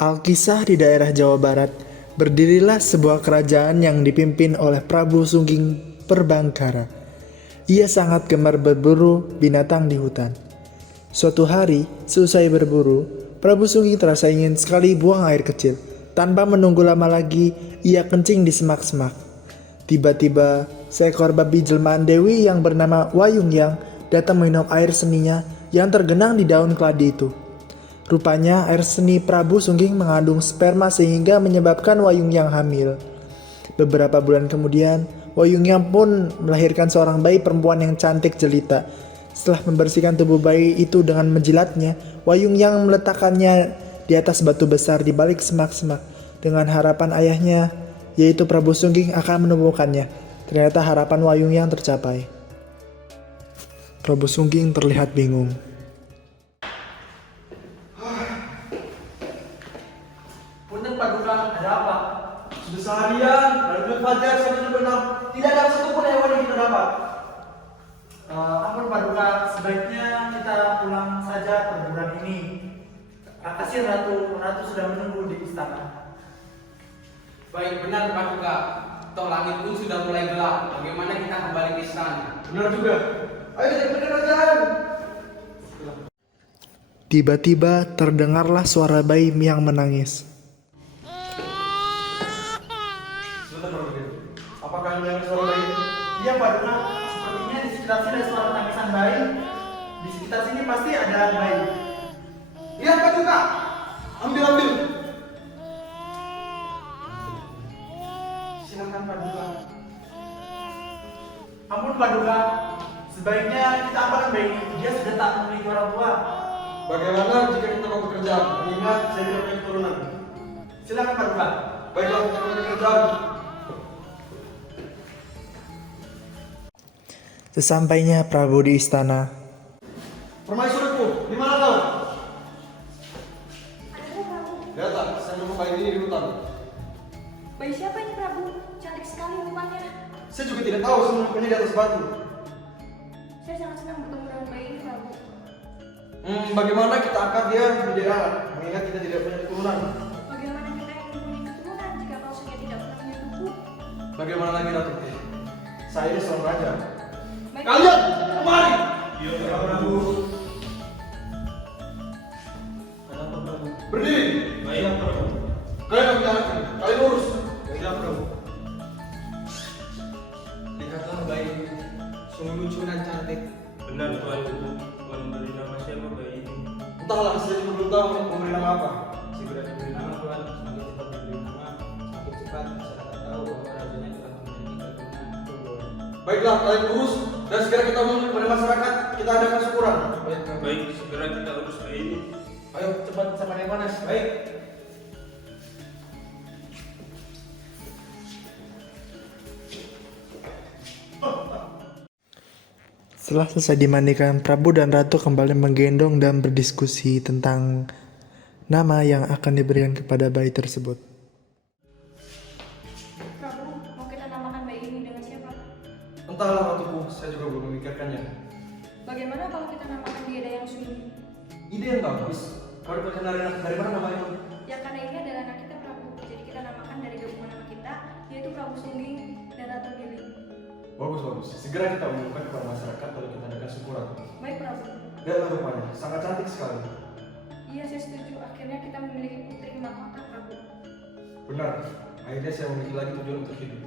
Alkisah di daerah Jawa Barat, berdirilah sebuah kerajaan yang dipimpin oleh Prabu Sungging Perbangkara. Ia sangat gemar berburu binatang di hutan. Suatu hari, seusai berburu, Prabu Sungging terasa ingin sekali buang air kecil. Tanpa menunggu lama lagi, ia kencing di semak-semak. Tiba-tiba, seekor babi jelmaan Dewi yang bernama Wayungyang datang minum air seninya yang tergenang di daun keladi itu. Rupanya air seni Prabu Sungging mengandung sperma sehingga menyebabkan Wayungyang hamil. Beberapa bulan kemudian, Wayungyang pun melahirkan seorang bayi perempuan yang cantik jelita. Setelah membersihkan tubuh bayi itu dengan menjilatnya, Wayungyang meletakkannya di atas batu besar di balik semak-semak dengan harapan ayahnya, yaitu Prabu Sungging akan menemukannya. Ternyata harapan Wayungyang tercapai. Prabu Sungging terlihat bingung. Punten Pak Duka, ada apa? Sudah seharian, dari bulan Fajar sampai berenang, tidak ada satupun hewan yang kita dapat. Ampun Pak Duka, sebaiknya kita pulang saja perburuan ini. Kasihan Ratu sudah menunggu di istana. Baik, benar Pak Duka. Toh langit pun sudah mulai gelap. Bagaimana kita kembali ke istana? Benar juga. Ayo kita pergi ke kerajaan. Tiba-tiba terdengarlah suara bayi yang menangis. Sebentar Pak Duka. Apakah yang mendengar suara bayi? Iya Pak Duka. Sepertinya di sekitar sini ada suara tangisan bayi. Di sekitar sini pasti ada bayi. Iya Pak Duka. Ambil. Silakan Pak Duka. Ampun Pak Duka. Sebaiknya kita apakan bayi ini. Dia sudah tak memiliki orang tua. Bagaimana jika kita mau bekerja? Mengingat saya tidak punya keturunan. Silakan Pak Duka. Baiklah, kita mau bekerja. Sesampainya Prabu di istana, Permaisuriku, di mana kau? Ada Prabu. Lihat tak, saya menemukan bayi ini di hutan. Bayi siapa ini Prabu? Cantik sekali rupanya. Saya juga tidak tahu, saya menemukannya di atas batu. Saya sangat senang bertemu dengan bayi ini Prabu. Bagaimana kita angkat dia menjadi anak? Mengingat kita tidak punya keturunan. Bagaimana kita yang mempunyai keturunan jika kau saja tidak pernah menyentuhku? Bagaimana lagi Ratu? Saya ini seorang raja. Baik. Kalian, kemari! Iya Prabu. Kenapa Prabu? Berdiri! Baik Prabu. Kalian yang punya anak ini, kalian urus. Siap Prabu. Lihatlah bayi ini. Sungguh lucu dan cantik. Benar tuanku, tuan beri nama siapa bayi ini? Entahlah, saya juga belum tahu memberi nama apa. Segera diberi nama tuan. Semakin cepat diberi nama, semakin cepat masyarakat tahu bahwa rajanya telah memiliki keturunan. Baiklah, kalian urus dan segera kita umumkan kepada masyarakat. Kita adakan syukuran. Baik, Prabu. Baik, segera kita urus bayi ini. Ayo cepat sama yang panas. Baik. setelah selesai dimandikan, Prabu dan Ratu kembali menggendong dan berdiskusi tentang nama yang akan diberikan kepada bayi tersebut. Prabu, mau kita namakan bayi ini dengan siapa? Entahlah Ratuku, saya juga belum memikirkannya. Bagaimana kalau kita namakan dia Dayang Suni? Ide yang bagus. Kau dapatkan dari mana namanya? Ya karena ini adalah anak kita Prabu. Jadi kita namakan dari gabungan nama kita, yaitu Prabu Sungging dan Ratu Dewi. Bagus. Segera kita umumkan kepada masyarakat lalu kita adakan syukuran. Baik Prabu. Lihatlah rupanya, sangat cantik sekali. Iya saya setuju. Akhirnya kita memiliki putri mahkota Prabu. Benar. Akhirnya saya memiliki lagi tujuan untuk hidup.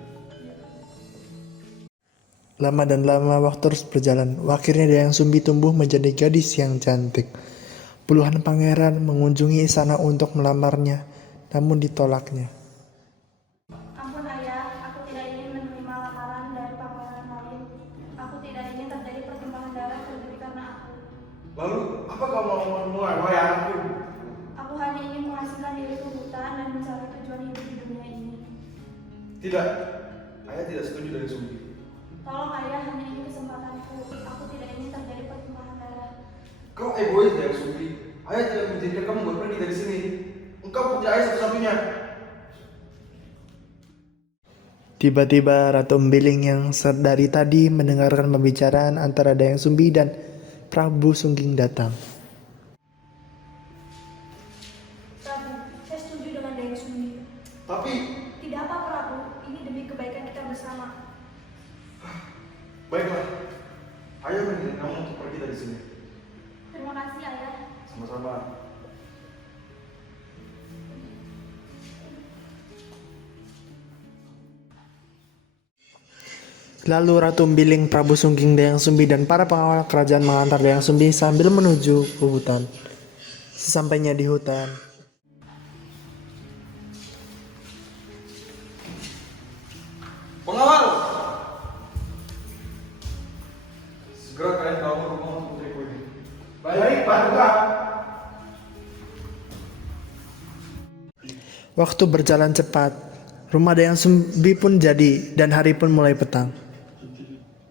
Lama dan lama waktu terus berjalan. Akhirnya Dayang Sumbi tumbuh menjadi gadis yang cantik. Puluhan pangeran mengunjungi istana untuk melamarnya, namun ditolaknya. Ampun ayah, aku tidak ingin menerima lamaran dari pangeran lain. Aku tidak ingin terjadi pertumpahan darah terjadi karena aku. Lalu, apa kau mau memulai, wahai anakku? Aku hanya ingin menghasilkan diri ke hutan dan mencari tujuan hidup di dunia ini. Tidak. Ayah tidak setuju dari Sumbi. Tolong ayah, hanya ini kesempatanku. Aku tidak ingin terjadi pertumpahan darah. Kau egois dari Sumbi. Ayah tidak menjadikan kamu buat pergi dari sini. Engkau putri ayah satu-satunya. Tiba-tiba Ratu Embiling yang dari tadi mendengarkan pembicaraan antara Dayang Sumbi dan Prabu Sungging datang. Prabu, saya Sumbi. Tapi Tidak apa Prabu, ini demi kebaikan kita bersama. baiklah. Ayah mengizinkan kamu untuk pergi dari sini. Terima kasih Ayah. Sama-sama. Lalu Ratu Mbiling, Prabu Sungking, Dayang Sumbi, dan para pengawal kerajaan mengantar Dayang Sumbi sambil menuju ke hutan. Sesampainya di hutan, Pengawal! Segera kalian bangun rumah untuk putriku ini. Baik, Paduka. waktu berjalan cepat. Rumah Dayang Sumbi pun jadi dan hari pun mulai petang.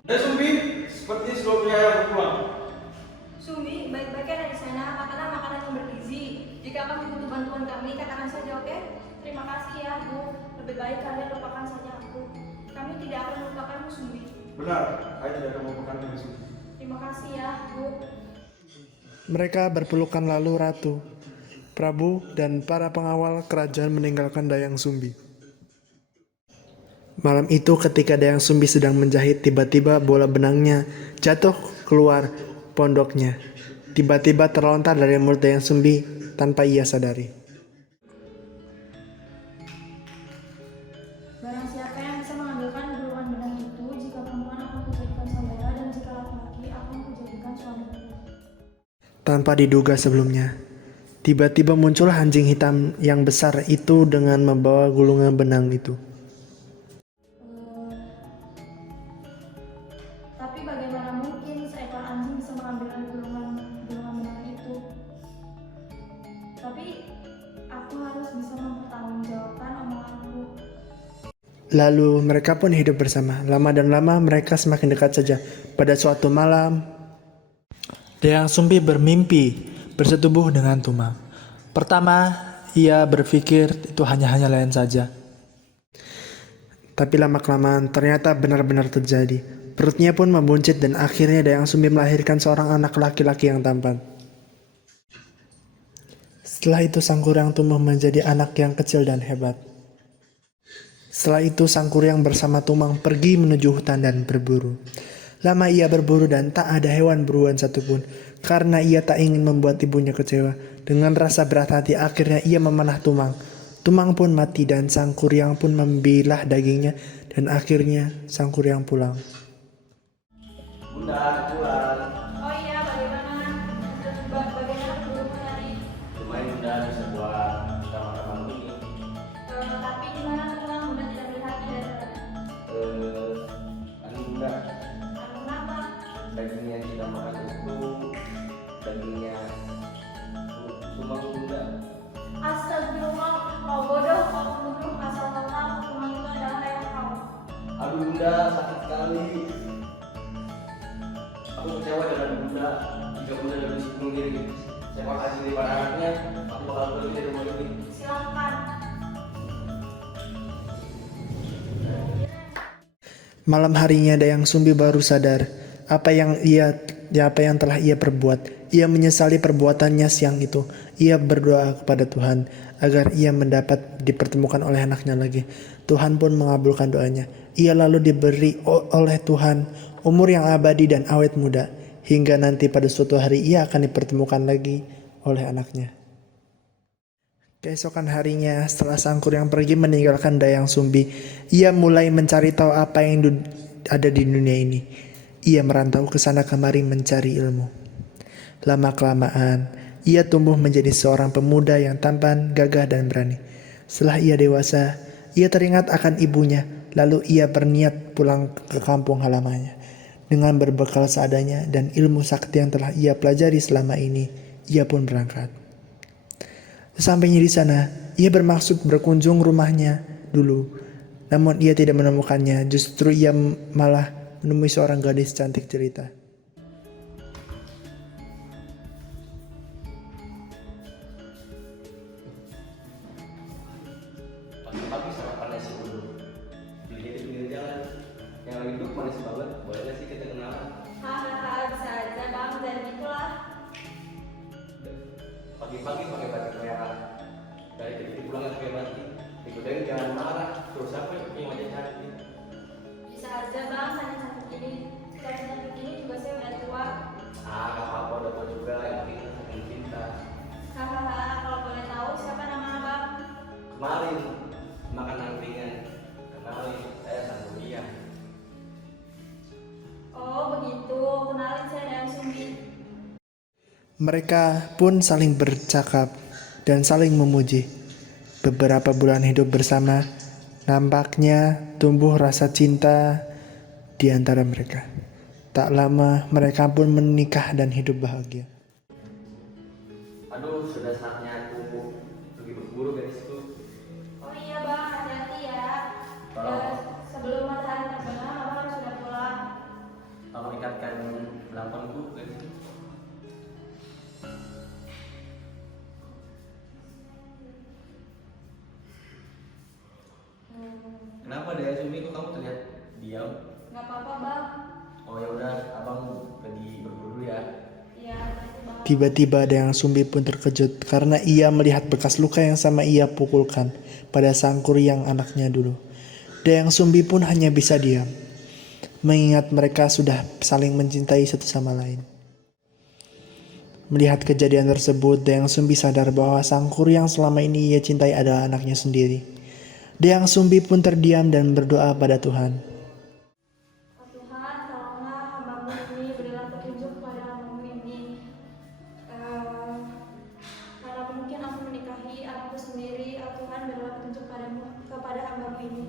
Sumbi, sepertinya sudah punya ayah berpulang. Sumbi, baik-baik ada di sana. Makanlah makanan yang bergizi. Jika kamu butuh bantuan kami, katakan saja, oke? Terima kasih ya, Bu. Lebih baik kalian lupakan saja aku. Kami tidak akan melupakanmu, Sumbi. Benar, ayah tidak akan melupakan diri Sumbi. Terima kasih ya, Bu. Mereka berpelukan lalu Ratu, Prabu, dan para pengawal kerajaan meninggalkan Dayang Sumbi. Malam itu ketika Dayang Sumbi sedang menjahit, tiba-tiba bola benangnya jatuh keluar pondoknya. Tiba-tiba terlontar dari mulut Dayang Sumbi tanpa ia sadari. Barang siapa yang bisa mengambilkan gulungan benang itu, jika perempuan akan kujadikan saudara dan jika laki-laki akan kujadikan suami. Tanpa diduga sebelumnya, tiba-tiba muncul anjing hitam yang besar itu dengan membawa gulungan benang itu. Tapi bagaimana mungkin seekor anjing bisa mengambil gulungan benang itu? Tapi aku harus bisa mempertanggungjawabkan omonganku. Lalu mereka pun hidup bersama. Lama dan lama mereka semakin dekat saja. Pada suatu malam, Dayang Sumbi bermimpi bersetubuh dengan Tumang. Pertama, ia berpikir itu hanya lain saja. Tapi lama-kelamaan ternyata benar-benar terjadi. Perutnya pun membuncit dan akhirnya Dayang Sumbi melahirkan seorang anak laki-laki yang tampan. Setelah itu sang kuryang tumbuh menjadi anak yang kecil dan hebat. Setelah itu sang kuryang bersama Tumang pergi menuju hutan dan berburu. Lama ia berburu dan tak ada hewan buruan satupun, karena ia tak ingin membuat ibunya kecewa. Dengan rasa berat hati akhirnya ia memanah Tumang. Tumang pun mati dan sang kuryang pun membilah dagingnya dan akhirnya sang kuryang pulang. Bunda, pulang. Oh iya, bagaimana burungmu tadi? Lumayan Bunda bisa buat kamar-kamar ini. Tapi gimana Tumang? Bunda tidak melihatnya dari tadi. Anu Bunda, Kenapa? dagingnya kita makan itu dagingnya Tumang Bunda. Astagfirullah, kau bodoh, kau pembunuh, asal kau tahu Tumang itu adalah ayah kau. Aduh Bunda, sakit sekali. Aku kecewa dengan Bunda. Jika Bunda tidak bisa bunuh diri, saya bakal kasih pada anaknya. Aku bakal pergi dari rumah ini. Silahkan. Malam harinya Dayang Sumbi baru sadar apa yang telah ia perbuat. Ia menyesali perbuatannya siang itu. Ia berdoa kepada Tuhan agar ia mendapat dipertemukan oleh anaknya lagi. Tuhan pun mengabulkan doanya. Ia lalu diberi oleh Tuhan umur yang abadi dan awet muda, hingga nanti pada suatu hari ia akan dipertemukan lagi oleh anaknya. Keesokan harinya, setelah sang kuryang pergi meninggalkan Dayang Sumbi, ia mulai mencari tahu apa yang ada di dunia ini. Ia merantau ke sana kemari mencari ilmu. Lama-kelamaan, ia tumbuh menjadi seorang pemuda yang tampan, gagah, dan berani. Setelah ia dewasa, ia teringat akan ibunya, lalu ia berniat pulang ke kampung halamannya. Dengan berbekal seadanya dan ilmu sakti yang telah ia pelajari selama ini, ia pun berangkat. Sesampainya di sana, ia bermaksud berkunjung rumahnya dulu. Namun ia tidak menemukannya, justru ia malah menemui seorang gadis cantik jelita. Pagi-pagi sarapan nasi uduk. Dilihat di pinggir jalan. Yang lagi duduk manis banget. Boleh nggak sih kita kenalan? Hahaha, bisa aja bang, dan itulah. Pagi-pagi pakai batik merah. Dari kecil pulang pakai batik. Mereka pun saling bercakap dan saling memuji. Beberapa bulan hidup bersama, nampaknya tumbuh rasa cinta di antara mereka. Tak lama mereka pun menikah dan hidup bahagia. Aduh, sudah saatnya aku pergi berburu gadisku. Oh iya bang, hati-hati ya. Sebelum matahari terbenam, abang harus sudah pulang. Tolong ikatkan belakangku gadisku. Kenapa deh Sumi, kok kamu terlihat diam? Gak apa-apa bang. Oh ya udah, abang pergi berburu dulu ya. Iya, nanti bang. Tiba-tiba Dayang Sumbi pun terkejut karena ia melihat bekas luka yang sama ia pukulkan pada Sangkuriang anaknya dulu. Dayang Sumbi pun hanya bisa diam, mengingat mereka sudah saling mencintai satu sama lain. Melihat kejadian tersebut, Dayang Sumbi sadar bahwa Sangkuriang selama ini ia cintai adalah anaknya sendiri. Dayang Sumbi pun terdiam dan berdoa pada Tuhan. Oh Tuhan, tolonglah hambamu ini, berilah petunjuk kepada hambamu ini. Karena mungkin aku menikahi anakku sendiri, oh Tuhan berilah petunjuk kepada hambamu ini.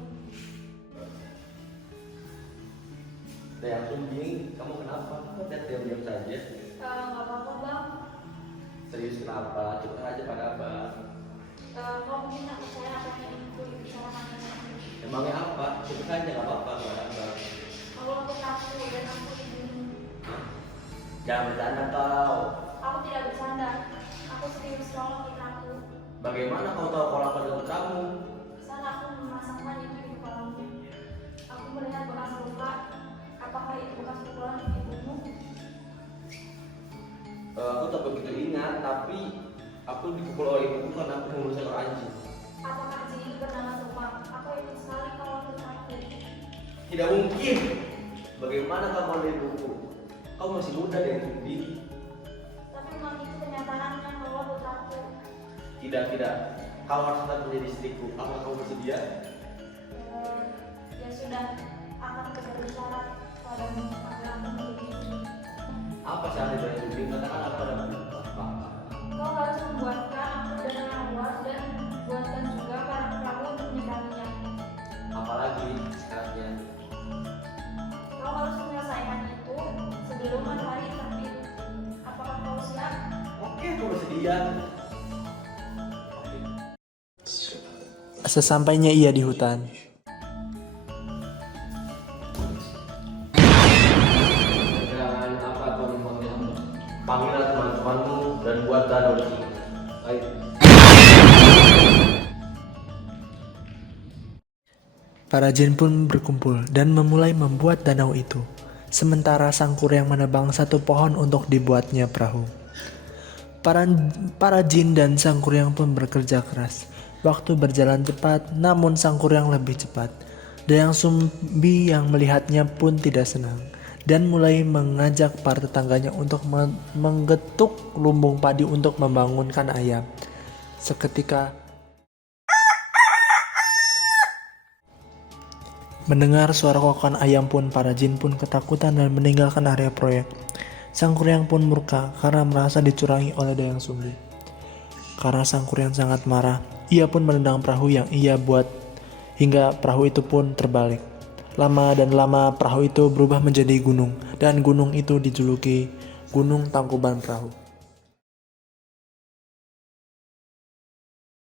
Dayang Sumbi, kamu kenapa? Kok diam-diam saja? Gak apa-apa bang. Serius kenapa? Cerita aja pada abang. Kau mungkin tak percaya apa yang aku bicarakan ini. Emangnya apa? Cerita aja gak apa-apa kepada abang. Allah putraku dan aku ibumu. Jangan bercanda kau. Aku tidak bercanda. Aku serius, tolong putraku. Bagaimana kau tahu kalau aku adalah kamu? Saat aku memasangkan itu di kepalamu, aku melihat bekas luka. Apakah itu bekas pukulan ibumu? Aku tak begitu ingat, tapi aku dipukul oleh ibuku karena aku mengurus seekor anjing. Apakah anjing itu bernama Sukma? Aku ingin sekali kalau putraku. Tidak mungkin. Bagaimana kamu ada ibuku? Kau masih muda dan tinggi. Tapi memang itu kenyataannya bahwa putraku. Tidak. Kau harus tetap menjadi istriku. Apakah kamu bersedia? Ya sudah, akan bersyarat padamu agar aku menjadi istri. Apa syarat dari ibu? Katakan apa dan apa? Kau harus membuatkan aku dan Awas dan buatkan juga para perahu untuk menikahinya. Apalagi syaratnya? Kau harus menyelesaikan itu sebelum matahari terbit. Apakah kau siap? Oke, aku bersedia. Oke. Sesampainya ia di hutan, Dan apa kau memanggil hamba? Panggillah teman-temanmu dan buat danau di sini. Baik. para jin pun berkumpul dan memulai membuat danau itu. Sementara Sangkuriang menebang satu pohon untuk dibuatnya perahu. Para jin dan Sangkuriang pun bekerja keras. Waktu berjalan cepat, namun Sangkuriang lebih cepat. Dayang Sumbi yang melihatnya pun tidak senang dan mulai mengajak para tetangganya untuk menggetuk lumbung padi untuk membangunkan ayam. Seketika mendengar suara kokokan ayam pun, para jin pun ketakutan dan meninggalkan area proyek. Sangkuriang pun murka karena merasa dicurangi oleh Dayang Sumbi. Karena Sangkuriang sangat marah, ia pun menendang perahu yang ia buat hingga perahu itu pun terbalik. Lama perahu itu berubah menjadi gunung, dan gunung itu dijuluki Gunung Tangkuban Perahu.